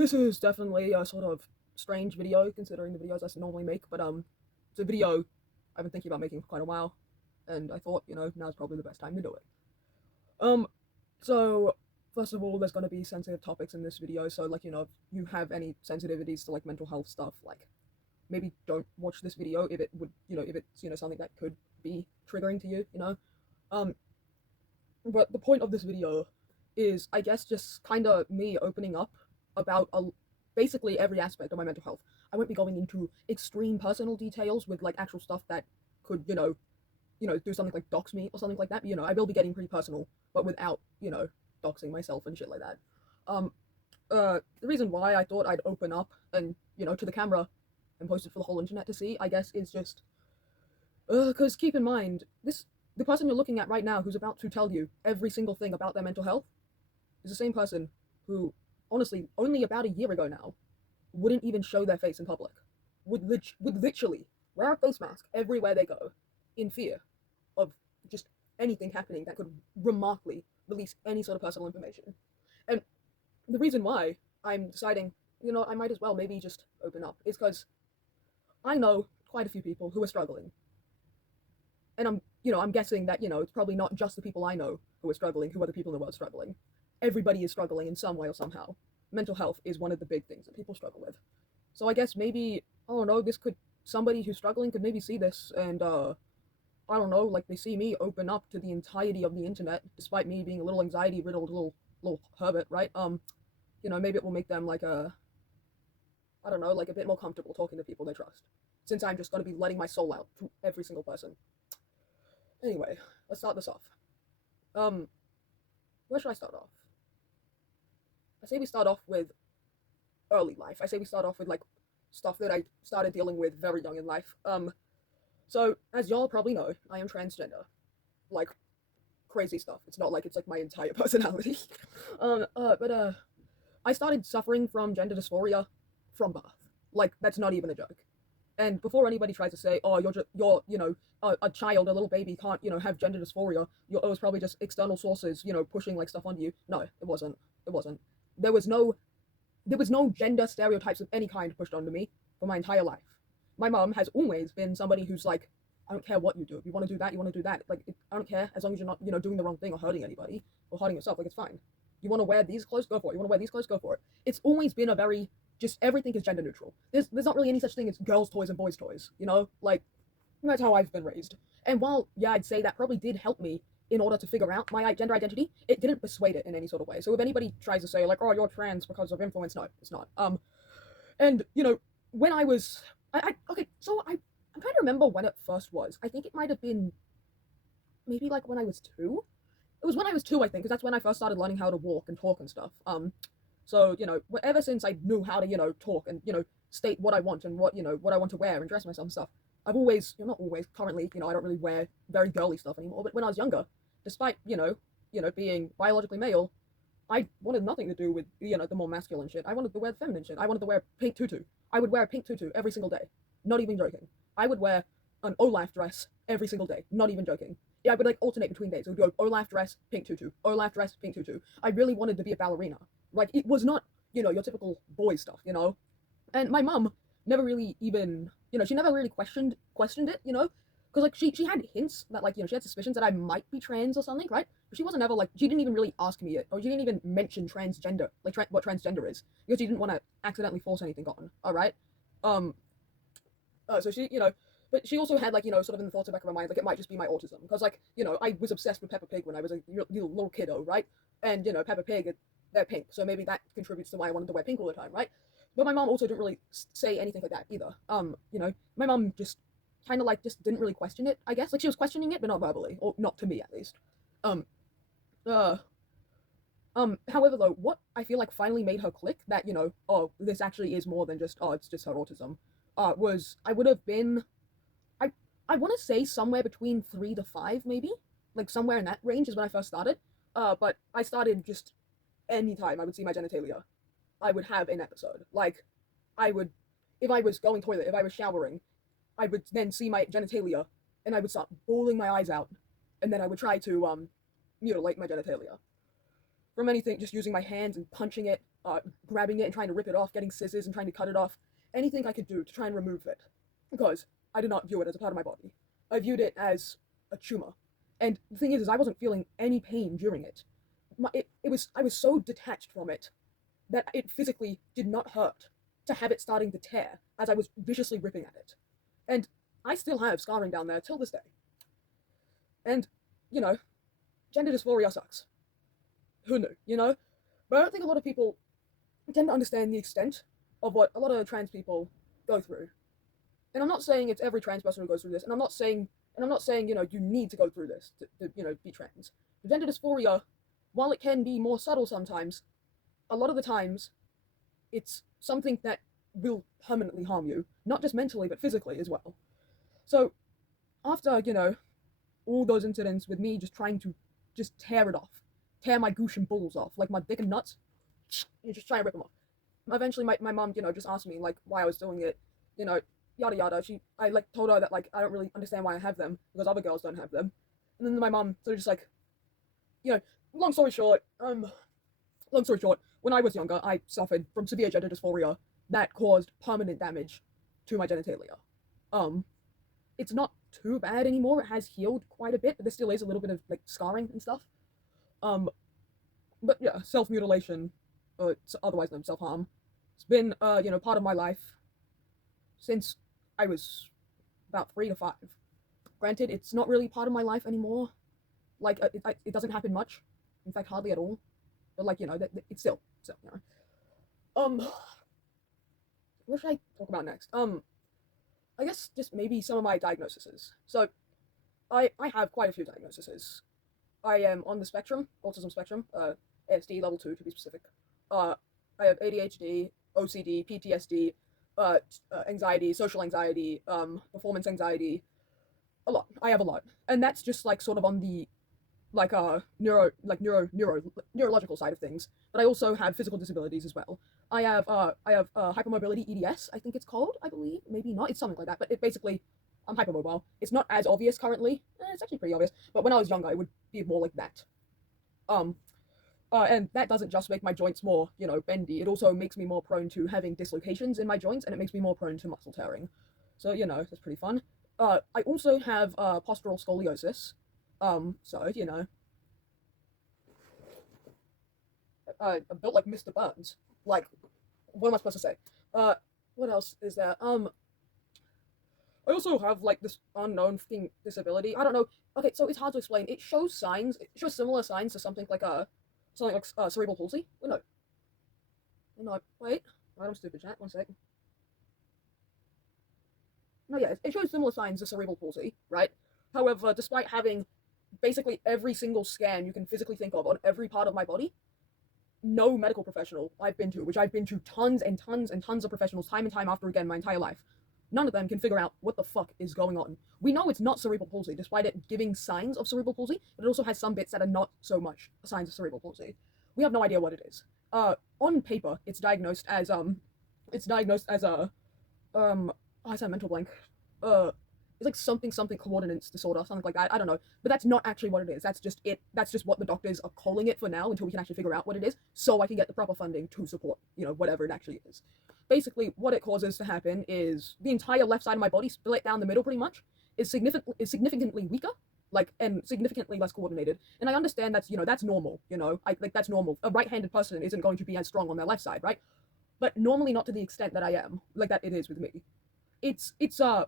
This is definitely a sort of strange video considering the videos I normally make, but it's a video I've been thinking about making for quite a while, and I thought, now's probably the best time to do it. Um, so first of all, there's gonna be sensitive topics in this video, so like, if you have any sensitivities to like mental health stuff, like maybe don't watch this video if it would, if it's, something that could be triggering to you. Um, but the point of this video is, I guess, just kind of me opening up about basically every aspect of my mental health. I won't be going into extreme personal details with like actual stuff that could, do something like dox me or something like that. But, I will be getting pretty personal, but without, doxing myself and shit like that. Um, the reason why I thought I'd open up and, to the camera and post it for the whole internet to see, I guess, is just, because keep in mind, the person you're looking at right now who's about to tell you every single thing about their mental health is the same person who, honestly, only about a year ago now, wouldn't even show their face in public. Would literally wear a face mask everywhere they go, in fear of just anything happening that could remarkably release any sort of personal information. And the reason why I'm deciding, I might as well maybe just open up is because I know quite a few people who are struggling. And I'm guessing that, it's probably not just the people I know who are struggling, who are the people in the world struggling. Everybody is struggling in some way or somehow. Mental health is one of the big things that people struggle with. So I guess maybe, I don't know, somebody who's struggling could maybe see this and, I don't know, like they see me open up to the entirety of the internet, despite me being a little anxiety riddled little hermit, right? Maybe it will make them like I don't know, like a bit more comfortable talking to people they trust. Since I'm just gonna be letting my soul out to every single person. Anyway, let's start this off. Um, where should I start off? I say we start off with early life. I say we start off with like stuff that I started dealing with very young in life. So as y'all probably know, I am transgender. Like crazy stuff. It's not like it's like my entire personality. But I started suffering from gender dysphoria from birth. Like that's not even a joke. And before anybody tries to say, "Oh, you're, a child, a little baby can't, have gender dysphoria," it was probably just external sources, pushing like stuff onto you. No, it wasn't. It wasn't. There was no, there was no gender stereotypes of any kind pushed onto me for my entire life. My mom has always been somebody who's like, I don't care what you do. If you want to do that, you want to do that. Like, I don't care as long as you're not, doing the wrong thing or hurting anybody or hurting yourself. Like, it's fine. You want to wear these clothes? Go for it. You want to wear these clothes? Go for it. It's always been a very just everything is gender neutral. There's not really any such thing as girls' toys and boys' toys. Like that's how I've been raised. And while yeah, I'd say that probably did help me in order to figure out my gender identity, it didn't persuade it in any sort of way. So if anybody tries to say like, oh, you're trans because of influence, no, it's not. And when I was, okay, so I'm trying to remember when it first was. I think it might have been maybe like when I was 2. It was when I was 2, I think, because that's when I first started learning how to walk and talk and stuff. So ever since I knew how to talk and state what I want and what I want to wear and dress myself and stuff, I've always, not always, currently, I don't really wear very girly stuff anymore. But when I was younger, despite being biologically male, I wanted nothing to do with the more masculine shit. I wanted to wear the feminine shit. I wanted to wear a pink tutu. I would wear a pink tutu every single day. Not even joking. I would wear an Olaf dress every single day. Not even joking. Yeah, I would like alternate between days. It would go Olaf dress, pink tutu, Olaf dress, pink tutu. I really wanted to be a ballerina. Like it was not, your typical boy stuff. And my mom never really even, she never really questioned it. Because like she had hints that like she had suspicions that I might be trans or something, right? But she wasn't ever like she didn't even really ask me it, or she didn't even mention transgender, like what transgender is, because she didn't want to accidentally force anything on. All right, um, so she but she also had like sort of in the thoughts of the back of her mind like it might just be my autism, because like I was obsessed with Peppa Pig when I was a little kiddo, right? And Peppa Pig, they're pink, so maybe that contributes to why I wanted to wear pink all the time, right? But my mom also didn't really say anything like that either. My mom just kind of like just didn't really question it. I guess like she was questioning it, but not verbally, or not to me at least. Um, uh, However, though, what I feel like finally made her click that oh, this actually is more than just oh, it's just her autism. Was I would have been I I want to say somewhere between 3 to 5, maybe like somewhere in that range is when I first started. But I started just anytime I would see my genitalia, I would have an episode. Like I would, if I was going toilet, if I was showering, I would then see my genitalia, and I would start bawling my eyes out, and then I would try to mutilate my genitalia from anything, just using my hands and punching it. grabbing it and trying to rip it off, getting scissors and trying to cut it off, anything I could do to try and remove it, because I did not view it as a part of my body. I viewed it as a tumor. And the thing is I wasn't feeling any pain during it. I was so detached from it that it physically did not hurt to have it starting to tear as I was viciously ripping at it. And I still have scarring down there till this day. And, you know, gender dysphoria sucks. Who knew, you know? But I don't think a lot of people tend to understand the extent of what a lot of trans people go through. And I'm not saying it's every trans person who goes through this, and I'm not saying, you know, you need to go through this to you know, be trans. But gender dysphoria, while it can be more subtle sometimes, a lot of the times, it's something that will permanently harm you, not just mentally, but physically as well. So, after, you know, all those incidents with me just trying to just tear it off, tear my goosh and balls off, like my dick and nuts, and just try and rip them off. Eventually, my mom, you know, just asked me, like, why I was doing it, you know, yada yada. I, like, told her that, like, I don't really understand why I have them, because other girls don't have them. And then my mom sort of just, like, you know, long story short, when I was younger, I suffered from severe gender dysphoria that caused permanent damage to my genitalia. It's not too bad anymore. It has healed quite a bit, but there still is a little bit of, like, scarring and stuff. But yeah, self-mutilation, otherwise known self-harm, it's been, you know, part of my life since I was about 3 to 5. Granted, it's not really part of my life anymore. Like, it doesn't happen much. In fact, hardly at all. But, like, you know, it's still, you know. What should I talk about next? I guess just maybe some of my diagnoses. So, I have quite a few diagnoses. I am on the spectrum, autism spectrum, ASD level 2 to be specific. I have ADHD, OCD, PTSD, anxiety, social anxiety, performance anxiety, a lot. I have a lot. And that's just, like, sort of on the, like, neurological side of things. But I also have physical disabilities as well. I have hypermobility EDS, I think it's called, I believe. Maybe not. It's something like that. But it basically, I'm hypermobile. It's not as obvious currently. It's actually pretty obvious. But when I was younger, it would be more like that. And that doesn't just make my joints more, you know, bendy. It also makes me more prone to having dislocations in my joints, and it makes me more prone to muscle tearing. So, you know, that's pretty fun. I also have postural scoliosis. So, you know, I'm built like Mr. Burns. Like, what am I supposed to say? What else is there? I also have, like, this unknown fucking disability. I don't know. Okay, so it's hard to explain. It shows signs. It shows similar signs to something like cerebral palsy. Wait, no. No, wait. I'm stupid, chat. 1 sec. No, yeah, it shows similar signs to cerebral palsy, right? However, despite having basically every single scan you can physically think of on every part of my body, no medical professional I've been to, which I've been to tons and tons and tons of professionals time and time after again my entire life, none of them can figure out what the fuck is going on. We know it's not cerebral palsy, despite it giving signs of cerebral palsy, but it also has some bits that are not so much signs of cerebral palsy. We have no idea what it is. On paper, it's diagnosed as I said mental blank. It's like something coordinates disorder, something like that. I don't know, but that's not actually what it is. That's just it. That's just what the doctors are calling it for now until we can actually figure out what it is, so I can get the proper funding to support, you know, whatever it actually is. Basically, what it causes to happen is the entire left side of my body, split down the middle, pretty much, is significantly weaker, like, and significantly less coordinated. And I understand that's, you know, that's normal. You know, that's normal. A right-handed person isn't going to be as strong on their left side, right? But normally not to the extent that I am, like that it is with me. It's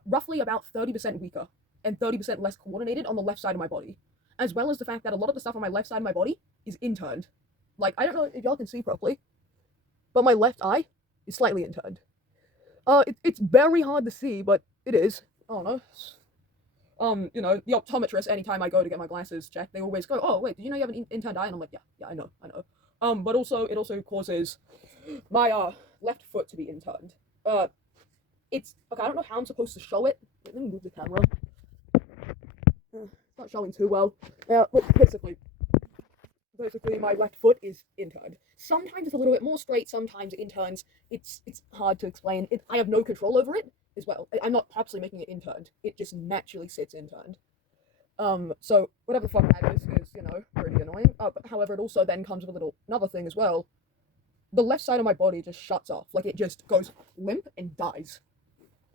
roughly about 30% weaker and 30% less coordinated on the left side of my body, as well as the fact that a lot of the stuff on my left side of my body is interned. Like, I don't know if y'all can see properly, but my left eye is slightly interned. It's very hard to see, but it is. I don't know. You know, the optometrist, anytime I go to get my glasses checked, they always go, "Oh, wait, did you know you have an interned eye?" And I'm like, yeah, I know. But also, it also causes my left foot to be interned. It's okay. I don't know how I'm supposed to show it. Let me move the camera. It's not showing too well. Yeah, but basically, my left foot is interned. Sometimes it's a little bit more straight. Sometimes it interns. It's hard to explain. I have no control over it as well. I'm not purposely making it interned. It just naturally sits interned. So whatever the fuck that is, you know, pretty annoying. But however, it also then comes with another thing as well. the left side of my body just shuts off. Like, it just goes limp and dies.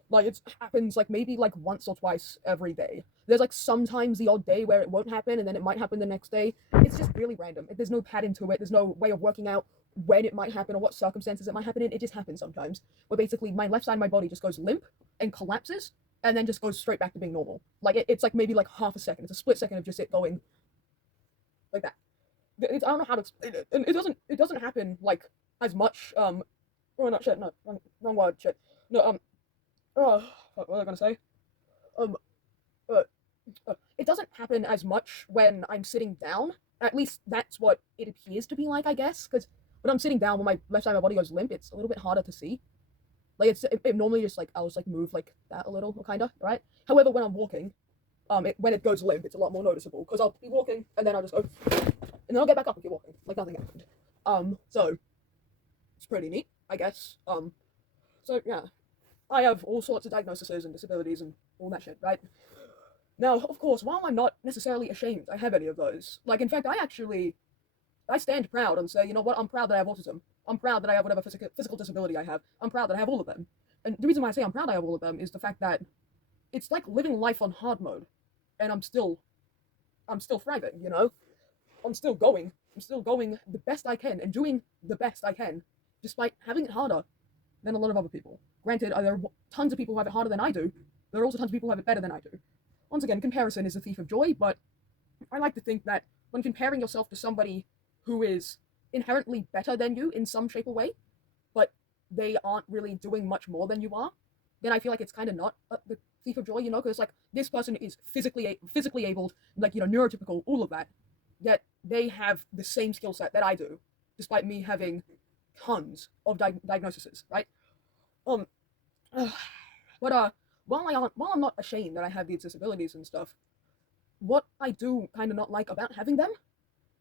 Like, it happens, like, maybe, like, once or twice every day. There's, like, sometimes the odd day where it won't happen, and then it might happen the next day. It's just really random. There's no pattern to it. There's no way of working out when it might happen or what circumstances it might happen in. It just happens sometimes. Where basically my left side of my body just goes limp and collapses, and then just goes straight back to being normal. Like, it's, like, maybe, like, half a second. It's a split second of just it going like that. I don't know how to explain it. And it doesn't happen, like, as much, oh, not shit, no, wrong word, shit. No, oh, what was I gonna say? Um, uh, it doesn't happen as much when I'm sitting down. At least that's what it appears to be like, I guess. Because when I'm sitting down, when my left side of my body goes limp, it's a little bit harder to see. Like, it normally just, like, I'll just, like, move like that a little, kinda, right? However, when I'm walking, when it goes limp, it's a lot more noticeable. Because I'll be walking, and then I'll just go, and then I'll get back up and keep walking, like nothing happened. So it's pretty neat, I guess. So yeah, I have all sorts of diagnoses and disabilities and all that shit, right? Now, of course, while I'm not necessarily ashamed I have any of those, like, in fact, I stand proud and say, you know what, I'm proud that I have autism. I'm proud that I have whatever physical disability I have. I'm proud that I have all of them. And the reason why I say I'm proud I have all of them is the fact that it's like living life on hard mode, and I'm still thriving, you know? I'm still going. I'm still going the best I can and doing the best I can, despite having it harder than a lot of other people. Granted, there are tons of people who have it harder than I do. There are also tons of people who have it better than I do. Once again, comparison is a thief of joy, but I like to think that when comparing yourself to somebody who is inherently better than you in some shape or way, but they aren't really doing much more than you are, then I feel like it's kind of not the thief of joy, you know, because, like, this person is physically able, like, you know, neurotypical, all of that, yet they have the same skill set that I do, despite me having tons of diagnoses, right? Um, but while I'm not ashamed that I have these disabilities and stuff, what I do kind of not like about having them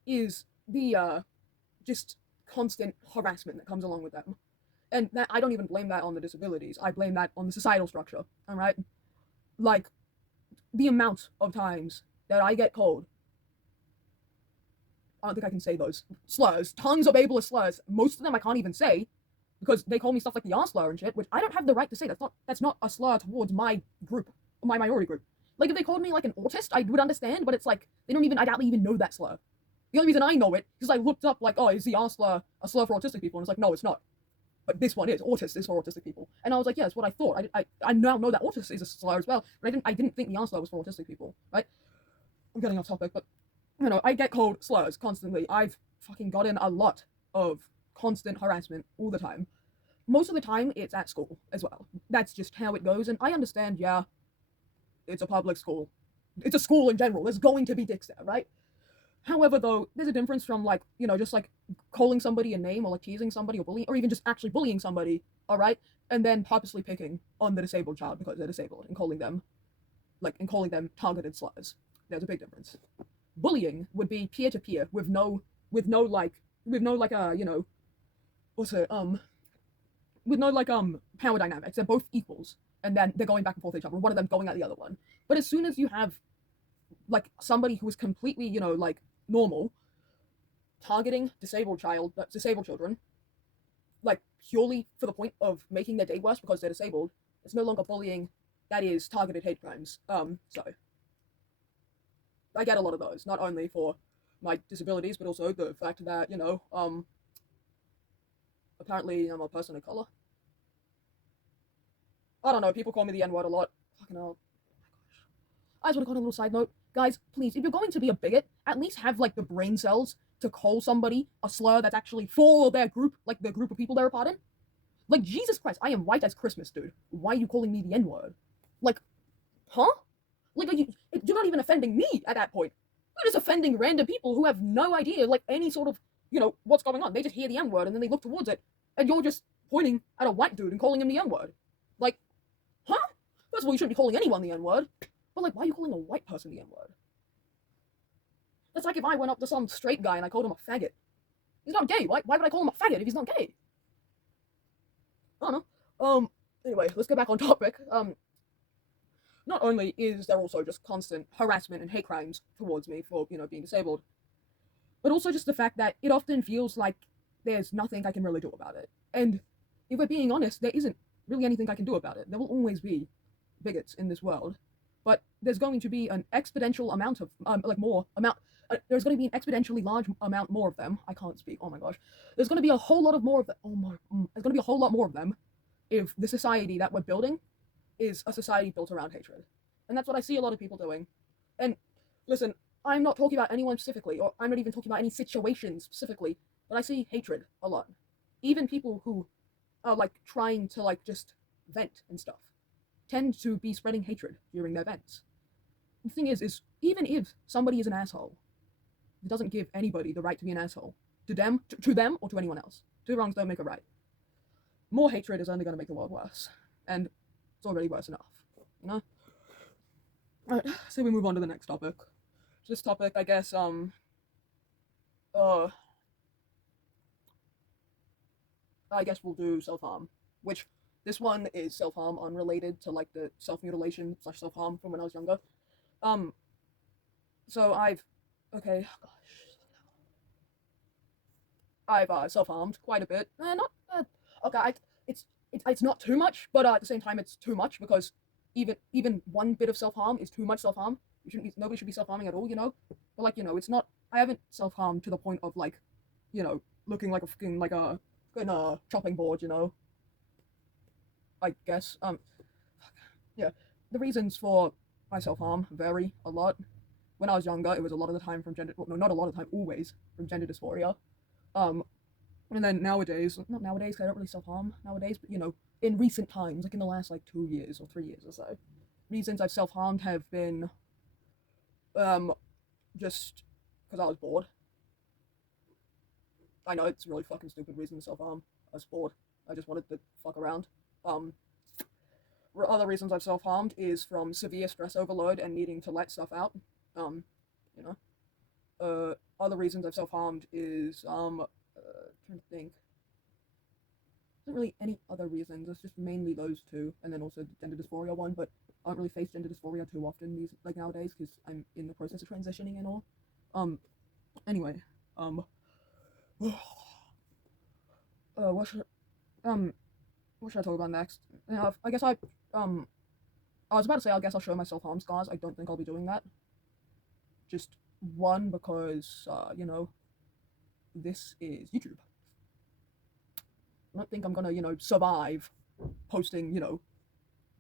is the just constant harassment that comes along with them. And that I don't even blame that on the disabilities. I blame that on the societal structure. All right, like, the amount of times that I get called, I don't think I can say those slurs, tons of ableist slurs. Most of them I can't even say because they call me stuff like the R slur and shit, which I don't have the right to say. That's not a slur towards my group, my minority group. Like, if they called me like an autist, I would understand, but it's like I doubt they even know that slur. The only reason I know it is I looked up, like, oh, is the R slur a slur for autistic people? And it's like, no, it's not. But this one is. Autist is for autistic people. And I was like, yeah, that's what I thought. I now know that autist is a slur as well, but I didn't think the R slur was for autistic people, right? I'm getting off topic, but, you know, I get called slurs constantly. I've fucking gotten a lot of constant harassment all the time. Most of the time, it's at school as well. That's just how it goes, and I understand, yeah, it's a public school. It's a school in general. There's going to be dicks there, right? However, though, there's a difference from, like, you know, just, like, calling somebody a name or, like, teasing somebody or bullying, or even just actually bullying somebody, alright? And then purposely picking on the disabled child because they're disabled and calling them targeted slurs. There's a big difference. Bullying would be peer to peer with no you know, what's it, with no, like, power dynamics. They're both equals, and then they're going back and forth with each other, one of them going at the other one. But as soon as you have, like, somebody who is completely, you know, like, normal, targeting disabled children, like, purely for the point of making their day worse because they're disabled, it's no longer bullying, that is targeted hate crimes. So I get a lot of those, not only for my disabilities, but also the fact that, you know, apparently I'm a person of color. I don't know, people call me the N-word a lot. Fucking hell. I just want to go on a little side note. Guys, please, if you're going to be a bigot, at least have, like, the brain cells to call somebody a slur that's actually for their group, like, the group of people they're a part in. Like, Jesus Christ, I am white as Christmas, dude. Why are you calling me the N-word? Like, huh? Like, you're not even offending me at that point. You're just offending random people who have no idea, like, any sort of, you know, what's going on. They just hear the N-word and then they look towards it, and you're just pointing at a white dude and calling him the N-word. Like, huh? First of all, you shouldn't be calling anyone the N-word. But, like, why are you calling a white person the N-word? That's like if I went up to some straight guy and I called him a faggot. He's not gay. Why would I call him a faggot if he's not gay? I don't know. Anyway, let's get back on topic. Not only is there also just constant harassment and hate crimes towards me for, you know, being disabled, but also just the fact that it often feels like there's nothing I can really do about it. And if we're being honest, there isn't really anything I can do about it. There will always be bigots in this world, but there's going to be an exponential amount of more amount. There's going to be an exponentially large amount more of them. I can't speak. Oh my gosh. There's going to be a whole lot of more of them. There's going to be a whole lot more of them if the society that we're building is a society built around hatred. And that's what I see a lot of people doing. And listen, I'm not talking about anyone specifically, or I'm not even talking about any situations specifically, but I see hatred a lot. Even people who are like trying to like just vent and stuff tend to be spreading hatred during their vents. The thing is even if somebody is an asshole, it doesn't give anybody the right to be an asshole. To them or to anyone else. Two wrongs don't make a right. More hatred is only going to make the world worse. And it's already worse enough, you know? Alright, so we move on to the next topic. This topic, I guess, I guess we'll do self-harm, which this one is self-harm unrelated to like the self-mutilation / self-harm from when I was younger. Um, so okay, gosh, I've self-harmed quite a bit. Not okay. It's not too much, but at the same time, it's too much because even one bit of self-harm is too much self-harm. Nobody should be self-harming at all, you know. But like it's not. I haven't self-harmed to the point of like, looking like a fucking like a chopping board, you know. I guess yeah. The reasons for my self-harm vary a lot. When I was younger, it was a lot of the time from gender. Well, no, not a lot of the time. Always from gender dysphoria. Um, and then nowadays, not nowadays, 'cause I don't really self harm nowadays, but in recent times, like in the last like 2 years or 3 years or so, reasons I've self harmed have been um just because I was bored. I know it's a really fucking stupid reason to self harm. I was bored. I just wanted to fuck around. Um, Other reasons I've self harmed is from severe stress overload and needing to let stuff out. Um, you know. Other reasons I've self harmed is trying to think. There isn't really any other reasons. It's just mainly those two, and then also the gender dysphoria one. But I don't really face gender dysphoria too often these like nowadays because I'm in the process of transitioning and all. Um. Anyway. Um. What should um what should I talk about next? I guess um I was about to say I guess I'll show my self harm scars. I don't think I'll be doing that. Just one because this is YouTube. I don't think I'm gonna survive posting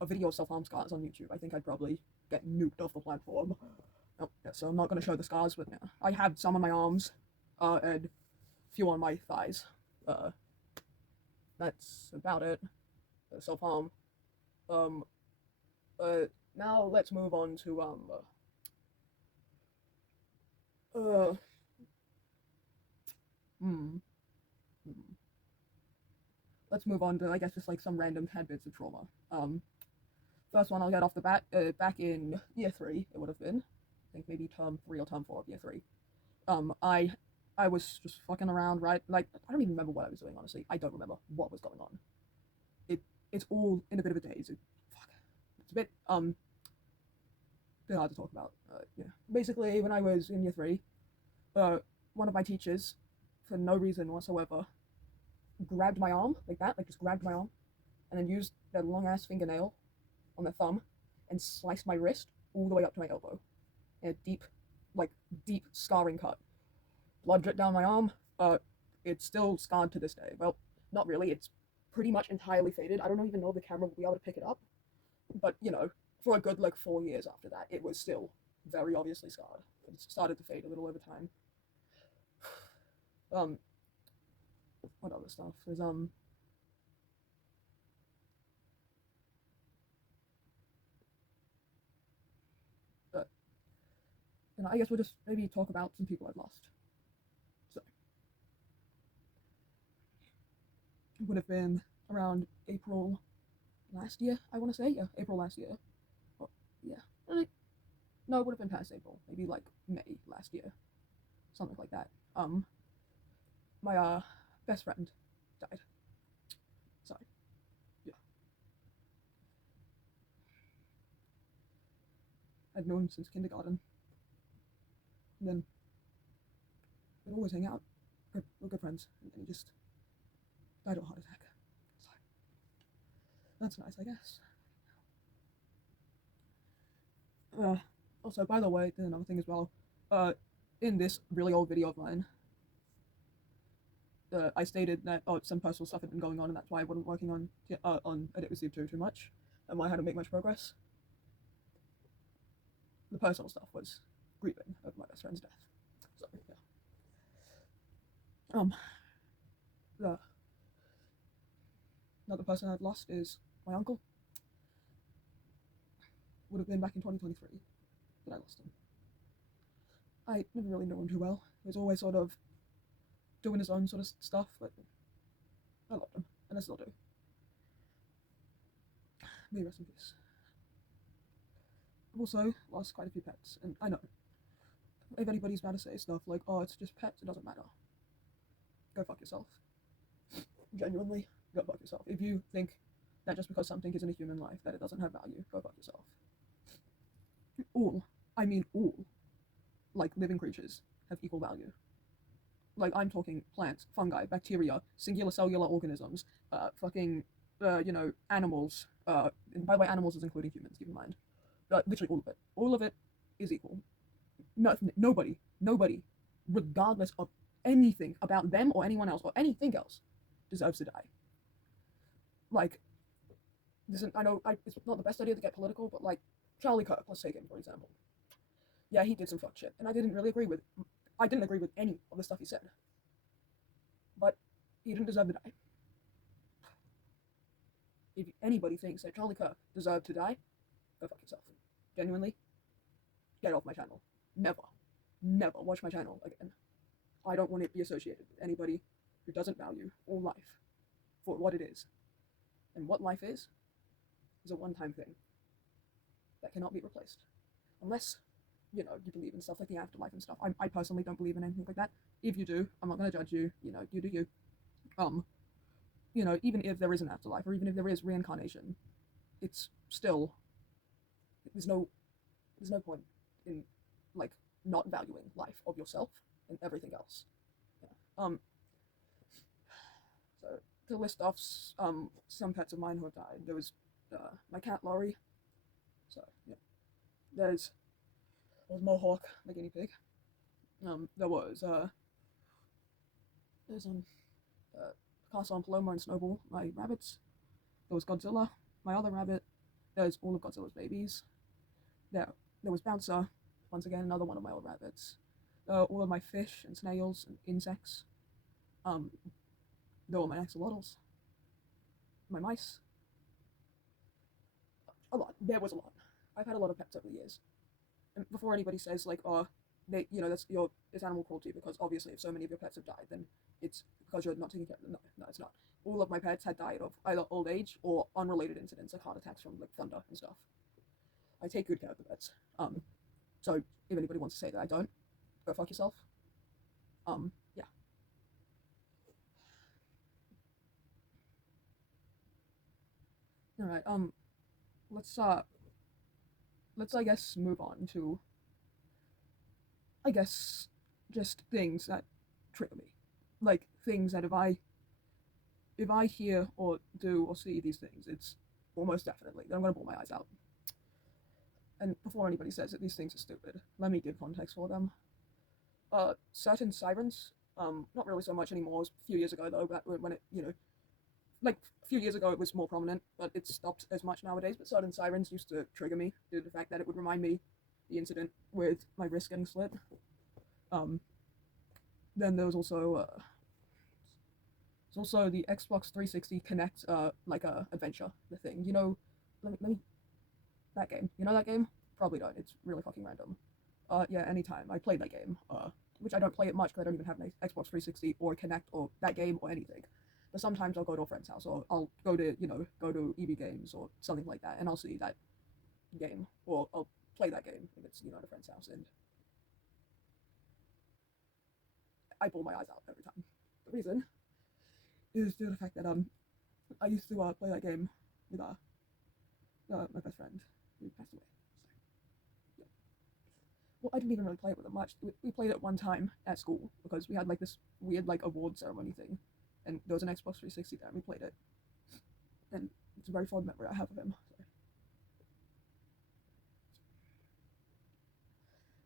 a video of self harm scars on YouTube. I think I'd probably get nuked off the platform. Oh, yeah, so I'm not gonna show the scars, but yeah, I have some on my arms, and a few on my thighs. That's about it. Self harm. Um, Now let's move on to uh, hmm, hmm. Let's move on to I guess just like some random tidbits of trauma. First one I'll get off the bat. Back in year three, it would have been. I think maybe term 3 or term 4 of year three. I was just fucking around, right? Like I don't even remember what I was doing. Honestly, I don't remember what was going on. It's all in a bit of a daze. It's a bit hard to talk about. Yeah. Basically, when I was in year three, one of my teachers, for no reason whatsoever, grabbed my arm like that, like just grabbed my arm, and then used their long ass fingernail on their thumb and sliced my wrist all the way up to my elbow. In a deep scarring cut. Blood dripped down my arm. It's still scarred to this day. Well, not really. It's pretty much entirely faded. I don't even know if the camera will be able to pick it up. But, for a good like 4 years after that, it was still very obviously scarred. It started to fade a little over time. What other stuff? There's I guess we'll just maybe talk about some people I've lost. So it would have been around April last year, I want to say. Yeah, April last year. Well, yeah. No, it would have been past April. Maybe like May last year. Something like that. My best friend died. So, yeah. I'd known him since kindergarten. And then we'd always hang out. We're good friends. And then he just died of a heart attack. So, that's nice, I guess. Also, by the way, there's another thing as well. In this really old video of mine, I stated that some personal stuff had been going on, and that's why I wasn't working on Edit with Steve 2 too much, and why I hadn't made much progress. The personal stuff was grieving over my best friend's death. So yeah. The another person I've lost is my uncle. Would have been back in 2023, but I lost him. I never really knew him too well. He was always sort of doing his own sort of stuff, but I loved him, and I still do. May he rest in peace. I've also lost quite a few pets, and I know, if anybody's about to say stuff like, oh, it's just pets, it doesn't matter. Go fuck yourself. Genuinely, go fuck yourself. If you think that just because something is in a human life that it doesn't have value, go fuck yourself. All, like living creatures, have equal value. Like, I'm talking plants, fungi, bacteria, singular cellular organisms, animals. And by the way, animals is including humans, keep in mind. Literally all of it. All of it is equal. Nobody, regardless of anything about them or anyone else or anything else, deserves to die. Like, I know it's not the best idea to get political, but like, Charlie Kirk, let's take him for example. Yeah, he did some fuck shit, and I didn't agree with any of the stuff he said. But he didn't deserve to die. If anybody thinks that Charlie Kirk deserved to die, go fuck yourself. Genuinely, get off my channel. Never watch my channel again. I don't want it to be associated with anybody who doesn't value all life for what it is. And what life is a one-time thing that cannot be replaced. Unless, you believe in stuff like the afterlife and stuff. I personally don't believe in anything like that. If you do, I'm not going to judge you. You do you. Even if there is an afterlife, or even if there is reincarnation, it's still, there's no point in, like, not valuing life of yourself and everything else. Yeah. So, to list off, some pets of mine who have died, there was, my cat, Laurie. So, yeah. There's Mohawk, my guinea pig. There's Picasso and Paloma and Snowball, my rabbits. There was Godzilla, my other rabbit. There's all of Godzilla's babies. There was Bouncer, once again another one of my old rabbits. All of my fish and snails and insects. There were my axolotls, my mice. A lot. There was a lot. I've had a lot of pets over the years. And before anybody says like, oh, it's animal cruelty, because obviously if so many of your pets have died, then it's because you're not taking care of them. No, it's not. All of my pets had died of either old age or unrelated incidents, like heart attacks from like thunder and stuff. I take good care of the pets. So if anybody wants to say that I don't, go fuck yourself. Yeah. All right. Let's I guess move on to, I guess, just things that trigger me. Like, things that if I hear or do or see these things, it's almost definitely that I'm gonna bawl my eyes out. And before anybody says that these things are stupid, let me give context for them. Certain sirens, not really so much anymore. It was a few years ago though, when it, like a few years ago it was more prominent, but it's stopped as much nowadays. But certain sirens used to trigger me due to the fact that it would remind me the incident with my wrist getting slit. Then there was also the Xbox 360 Connect adventure, the thing. Let me that game. You know that game? Probably don't. It's really fucking random. Yeah, anytime I played that game, which I don't play it much because I don't even have an Xbox 360 or Connect or that game or anything. But sometimes I'll go to a friend's house, or I'll go to EB Games or something like that, and I'll see that game, or I'll play that game if it's at a friend's house, and I pull my eyes out every time. The reason is due to the fact that I used to play that game with my best friend who passed away. So, yeah. Well, I didn't even really play it with him much. We played it one time at school because we had like this weird like award ceremony thing, and there was an Xbox 360 there, and we played it, and it's a very fond memory I have of him.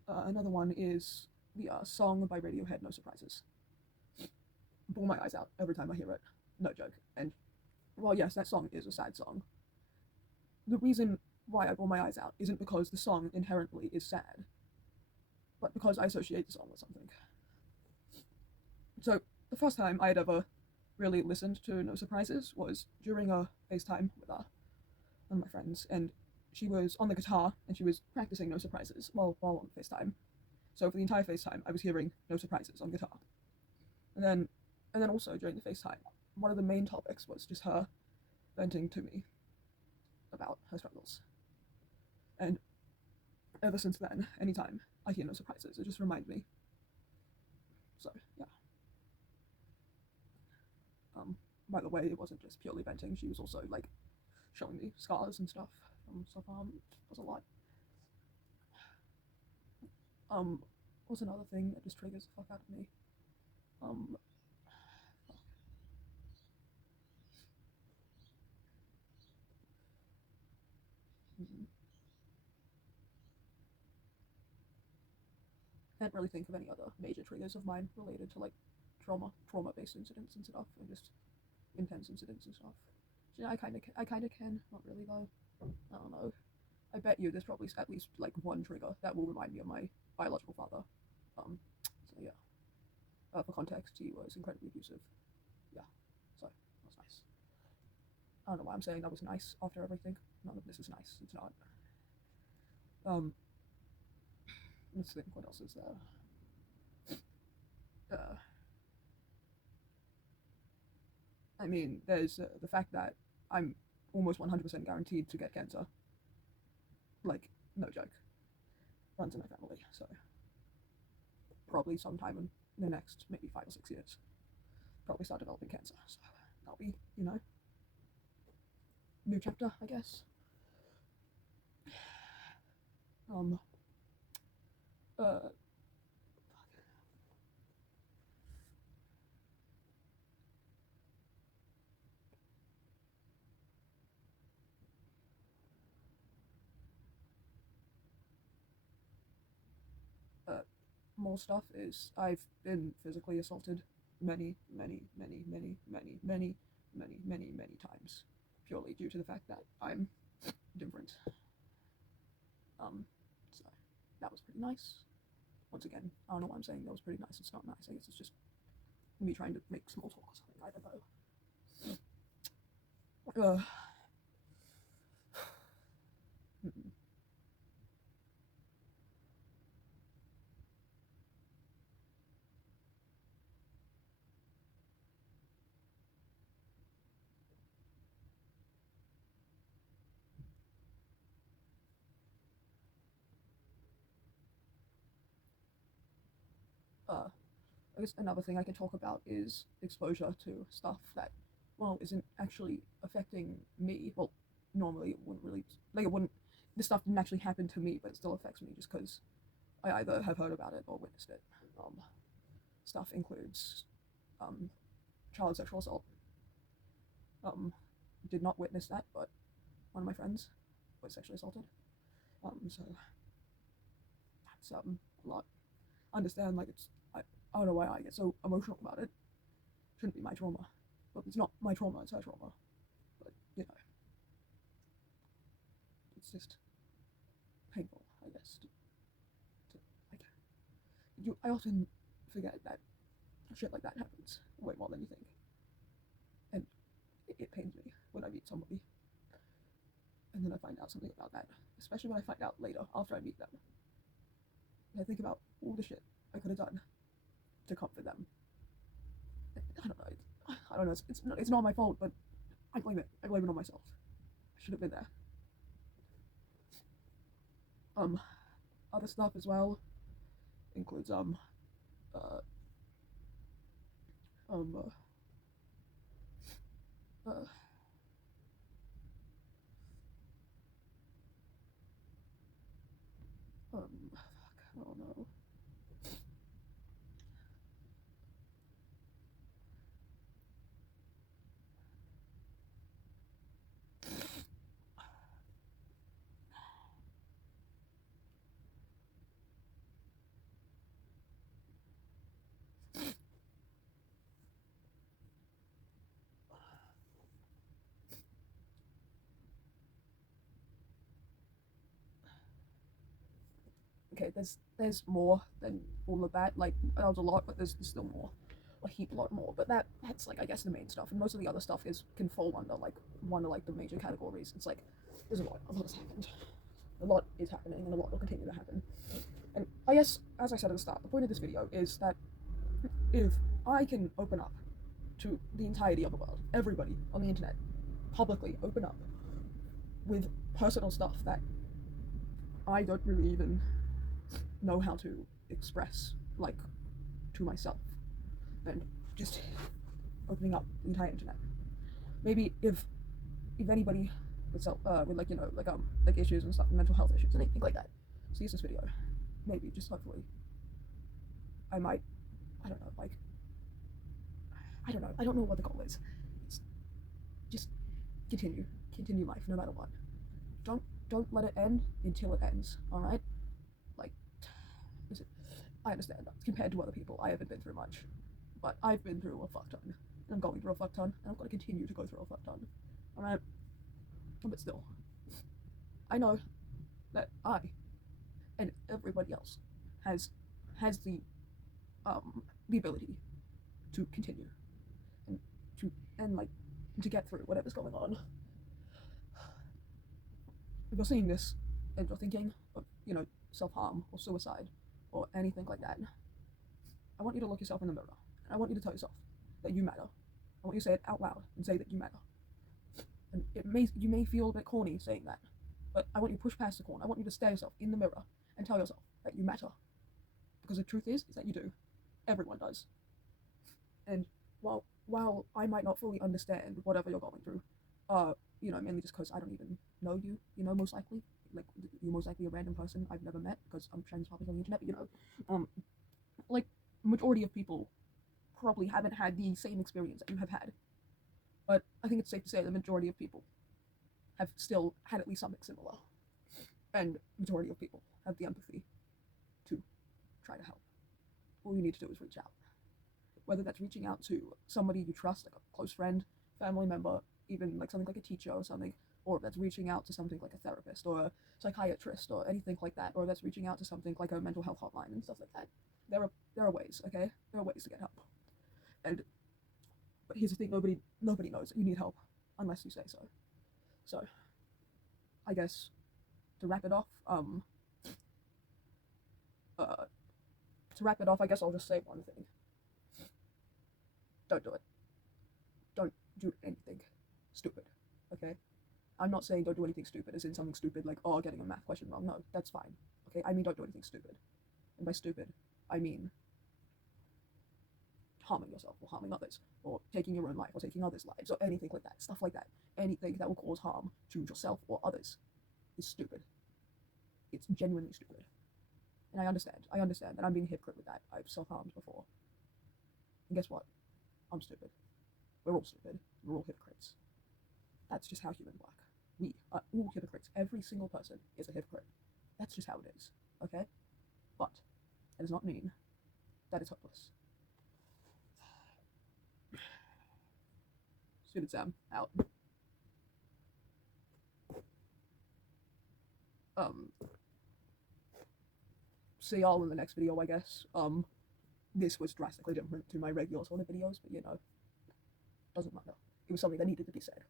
Another one is the song by Radiohead, No Surprises. Bawl my eyes out every time I hear it. No joke. And, well, yes, that song is a sad song. The reason why I bawl my eyes out isn't because the song inherently is sad, but because I associate the song with something. So, the first time I had ever really listened to No Surprises was during a FaceTime with one of my friends, and she was on the guitar and she was practicing No Surprises while on FaceTime. So for the entire FaceTime, I was hearing No Surprises on guitar. And then also during the FaceTime, one of the main topics was just her venting to me about her struggles. And ever since then, anytime I hear No Surprises, it just reminds me. So, yeah. By the way, it wasn't just purely venting, she was also, like, showing me scars and stuff. So, it was a lot. What's another thing that just triggers the fuck out of me? Can't really think of any other major triggers of mine related to, like, trauma-based incidents and stuff, and just intense incidents and stuff. Yeah, I kind of can. Not really though. I don't know. I bet you there's probably at least like one trigger that will remind me of my biological father. So yeah. For context, he was incredibly abusive. Yeah. So that was nice. I don't know why I'm saying that was nice after everything. None of this is nice. It's not. Let's think. What else is there? I mean, there's the fact that I'm almost 100% guaranteed to get cancer. Like, no joke. Runs in my family, so probably sometime in the next maybe 5 or 6 years, probably start developing cancer. So that'll be, new chapter, I guess. Uh, more stuff is I've been physically assaulted many, many, many, many, many, many, many, many, many times, purely due to the fact that I'm different. So that was pretty nice. Once again, I don't know why I'm saying that was pretty nice. It's not nice. I guess it's just me trying to make small talk or something. I don't know. I guess another thing I can talk about is exposure to stuff that, well, isn't actually affecting me. Well, normally it wouldn't really, like, it wouldn't, this stuff didn't actually happen to me, but it still affects me just because I either have heard about it or witnessed it. Stuff includes child sexual assault. Did not witness that, but one of my friends was sexually assaulted. So that's a lot. I understand, like, I don't know why I get so emotional about it. Shouldn't be my trauma. But it's not my trauma, it's her trauma. But, it's just painful, I guess. I often forget that shit like that happens way more than you think. And it pains me when I meet somebody. And then I find out something about that. Especially when I find out later, after I meet them. And I think about all the shit I could have done to comfort them. I don't know. It's not my fault, but I blame it. I blame it on myself. I should have been there. Other stuff as well includes uh, um, uh, uh, fuck, I don't know. okay, there's more than all of that. Like that was a lot, but there's still more, a heap lot more. But that's like I guess the main stuff, and most of the other stuff can fall under like one of like the major categories. It's like there's a lot has happened, a lot is happening, and a lot will continue to happen. And I guess, as I said at the start, the point of this video is that if I can open up to the entirety of the world, everybody on the internet, publicly open up with personal stuff that I don't really even know how to express, like, to myself, and just opening up the entire internet. Maybe if anybody with like like issues and stuff, mental health issues and anything like that, sees this video, maybe just hopefully I might, I don't know, like, I don't know what the goal is. It's just continue life no matter what. Don't let it end until it ends. All right, like, listen, I understand that compared to other people, I haven't been through much, but I've been through a fuck ton, and I'm going through a fuck ton, and I'm going to continue to go through a fuck ton. All right, but still, I know that I and everybody else has the ability to continue and to get through whatever's going on. If you're seeing this and you're thinking of, self-harm or suicide or anything like that, I want you to look yourself in the mirror, and I want you to tell yourself that you matter. I want you to say it out loud and say that you matter. And you may feel a bit corny saying that, but I want you to push past the corner. I want you to stare yourself in the mirror and tell yourself that you matter. Because the truth is that you do. Everyone does. And while I might not fully understand whatever you're going through, mainly just because I don't even know you, most likely. Like, you're most likely a random person I've never met because I'm friends probably on the internet, but like, majority of people probably haven't had the same experience that you have had. But I think it's safe to say the majority of people have still had at least something similar. And majority of people have the empathy to try to help. All you need to do is reach out. Whether that's reaching out to somebody you trust, like a close friend, family member, even like something like a teacher or something, or that's reaching out to something like a therapist or a psychiatrist or anything like that, or that's reaching out to something like a mental health hotline and stuff like that. There are ways, okay? There are ways to get help. But here's the thing, nobody knows that you need help unless you say so. So, I guess to wrap it off, I guess I'll just say one thing. Don't do it. Don't do anything stupid, okay? I'm not saying don't do anything stupid as in something stupid like, getting a math question wrong. No, that's fine, okay? I mean don't do anything stupid. And by stupid, I mean harming yourself or harming others or taking your own life or taking others' lives or anything like that. Stuff like that. Anything that will cause harm to yourself or others is stupid. It's genuinely stupid. And I understand that I'm being a hypocrite with that. I've self-harmed before. And guess what? I'm stupid. We're all stupid. We're all hypocrites. That's just how humans work. We are all hypocrites. Every single person is a hypocrite. That's just how it is. Okay? But that does not mean that it's hopeless. Stupid Sam, out. See y'all in the next video, I guess. This was drastically different to my regular sort of videos, but doesn't matter. It was something that needed to be said.